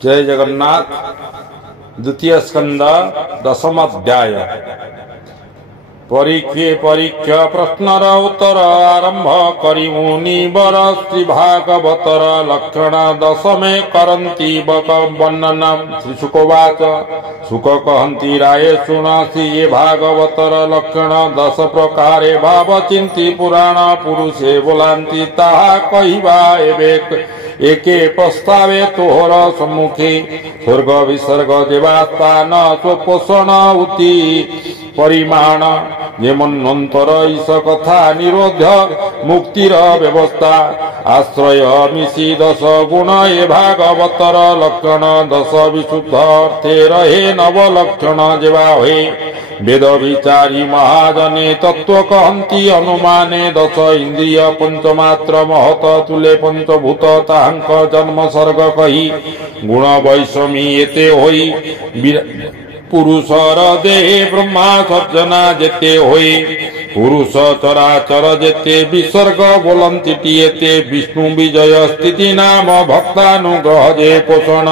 जय जगन्नाथ। द्वितीय स्कंद दशम अध्याय। परीक्षा प्रश्नर उत्तर आरंभ करिमु निबर श्री भागवतर लक्षण दशमे करंती बक वर्णना। श्री शुकोवाच। शुक कहंती राये शुणासी ये भागवतर लक्षण 10 प्रकारे भाव चिंती पुराण पुरुषे बोलांती ताहा कहिबा एबे एके प्रस्तावे तोहर सम्मुखे। स्वर्ग विसर्ग देवास्थान स्वपोषण उति परिमाण जे मन्वंतर ईश कथा निरोध मुक्तिर व्यवस्था आश्रय मिशी 10 गुण ए भागवतर लक्षण 10 विशुद्ध अर्थे रहे नव लक्षण जेवा हे। वेद विचारी महाजने तत्व कहंती अनुमाने 10 इंद्रिय पंचमात्र महत तुले पंचभूत ताहांक जन्म सर्ग कही गुण वैषमी एते होई पुरुषर देहे ब्रह्मा सर्जना जेते होई पुरुष चराचर जेते विसर्ग बोलंती एते विष्णु विजय स्थिति नाम भक्तानुग्रह जे पोषण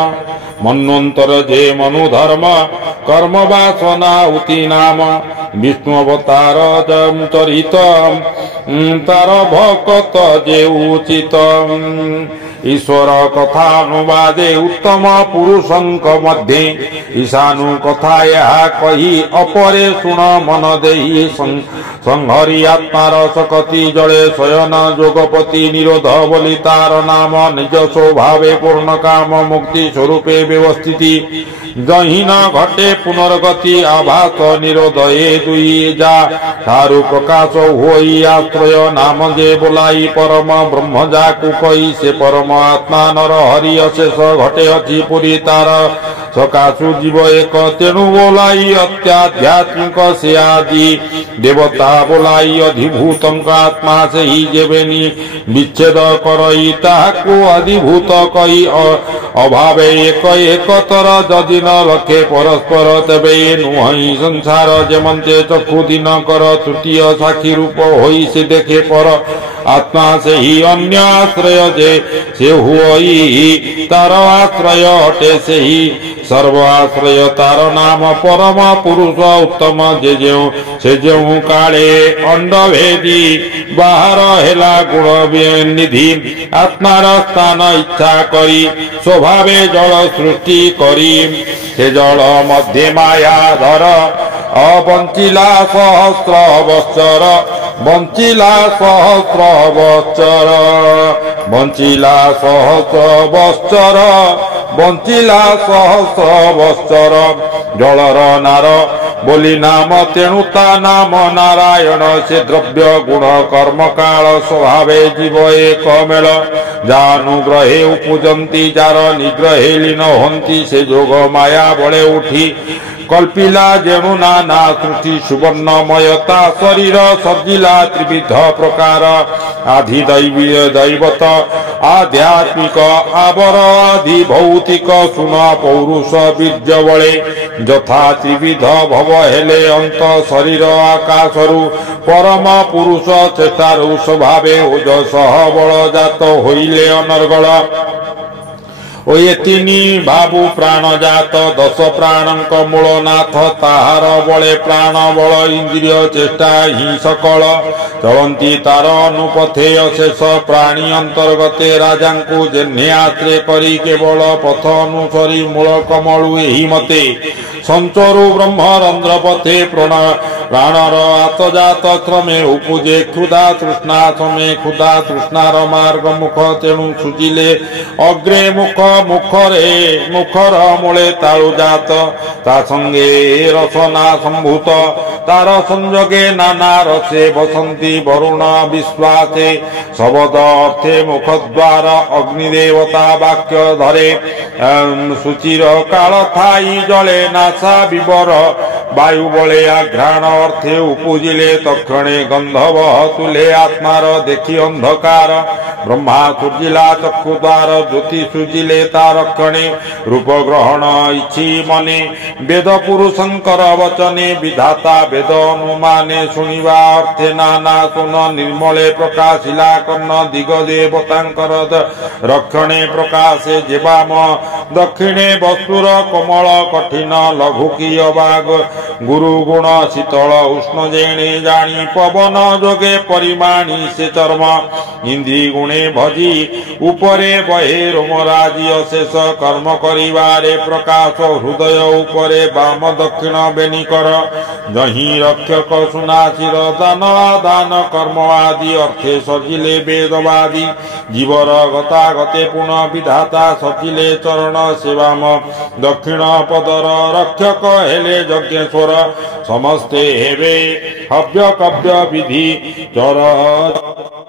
मन्वंतर जे मनु धर्म कर्म वासना उति नाम विष्णु अवतार चरित तार भक्त जे उचित ईश्वर कथा अनुवादे उत्तम पुरुषंक मध्ये ईशानु कथा यहा कही अपरे शुण मन देहि संहरी आत्मार सकति जड़े शयन जोगपति निरोध बोली तार नाम निज स्वभावे पूर्ण काम मुक्ति स्वरूपे व्यवस्थिति जहि न घटे पुनर्गति आभास निरोध ए दुई जा ठारु प्रकाश होई आश्रय नाम जे बोलाई परम ब्रह्म जाकु कही से परम आत्मा नर हरि अशेष घटे अछि पुरी तार सकाशु जीव एक तेणु बोलाई अत्याध्यात्मिक से आदि देवता बोलाई अधिभूतंक आत्मा से ही जेबेनी विच्छेद करई ताहाकु अधिभूत कही अभावे एक तर जदि न रखे परस्पर तेबे नुहई संसार जेमंते चक्षु दिन कर तृतीय साक्षी रूप होई से देखे पर आत्मा से ही अन्य आश्रय जे से हुई तार आश्रय हटे से ही सर्व आश्रय तार नाम परम पुरुष उत्तम जे जेउ काले अंड भेदी बाहर हेला गुण निधि आत्मार स्थान इच्छा करी स्वभावे जल सृष्टि करी से जल मध्य माया धर अबंचिला सहस्र बत्सर बंचिला सहस्र बत्सर बंचिला सहस्र बत्सर बंचिला सहस्र बत्सर जलर नार बोली नाम तेणु ता नाम नारायण से द्रव्य गुण कर्म काल स्वभावे जीव एक मेल जानुग्रहे उपजंती जार निग्रहे लीन हंती से जोग माया बड़े उठी कल्पिला जेणु नाना सृष्टि सुवर्णमयता शरीर सज्जिला त्रिविध प्रकार आधि दैवत आध्यात्मिक आवर आधि भौतिक सुन पौरुष बीर्य बळे यथा त्रिविध भव हेले अंत शरीर आकाशरु परम पुरुष चेतारु स्वभावे ओजसह बल जात होइले अनर्गल ओये तिनी भाबु प्राण जात 10 प्राणंक मूलनाथ ताहार बळे प्राण बल इंद्रिय चेष्टा ही सकल चलंती तार अनुपथे अशेष प्राणी अंतर्गते राजांकु जेन्हे आश्रय करी केवल पथ अनुसरी मूल कमलु एही मते संचरु ब्रह्मरंध्र पथे प्राणर आतजात क्रमे उपजे क्षुधा तृष्णा समे क्षुधा तृष्णार मार्ग मुख तेणु सुजिले अग्रे मुख मुखर मूले ताळु जात ता संगे रसना संभूत तार संयोगे नाना रसे बसंती वरुण विश्वासे शब्द अर्थे मुखद्वार अग्निदेवता वाक्य धरे सुचिर काल थाई जले नासा विवर वायु बले आघ्राण अर्थे उपजिले तक्षणे गंधव तुले आत्मार देखि अंधकार ब्रह्मा सुजिला चक्षुद्वार ज्योति सुजिले तारक्षणे रूप ग्रहण इच्छी मने वेद पुरुषंकर वचने विधाता বেদ অনুমানে শুনিবা অর্থে নানা শুন ନିର୍ମଳେ ପ୍ରକାଶିଲା କର୍ଣ୍ଣ ଦିଗ ଦେବତାଙ୍କର ରକ୍ଷଣେ ପ୍ରକାଶେ ଯେବାମ ଦକ୍ଷିଣେ ବସ୍ତୁର କୋମଳ କଠିନ ଲଘୁ କି ଅବାଗ ଗୁରୁ ଗୁଣ ଶୀତଳ ଉଷ୍ଣ ଜେଣେ ଜାଣି ପବନ ଯୋଗେ ପରିମାଣି ସେ ଚର୍ମ ଇନ୍ଦ୍ରି ଗୁଣେ ଭଜି ଉପରେ ବହେ ରୋମରାଜି ଅଶେଷ କର୍ମ କରିବାରେ ପ୍ରକାଶ ହୃଦୟ ଉପରେ ବାମ ଦକ୍ଷିଣ ବେନିକର ଯହିଁ ରକ୍ଷକ ସୁନାଚିର ଦାନ ଦାନ କର୍ମ ଆଦି ଅର୍ଥେ ସଜିଲେ ବେଦବାଦୀ ଜୀବର ଗତାଗତେ ପୁଣ ବିଧାତା ସଜିଲେ ଚରଣ ସେବାମ ଦକ୍ଷିଣ ପଦର ରକ୍ଷକ ହେଲେ ଯଜ୍ଞେଶ୍ୱର ସମସ୍ତେ ହେବେ ହବ୍ୟ କବ୍ୟ ବିଧି ଚର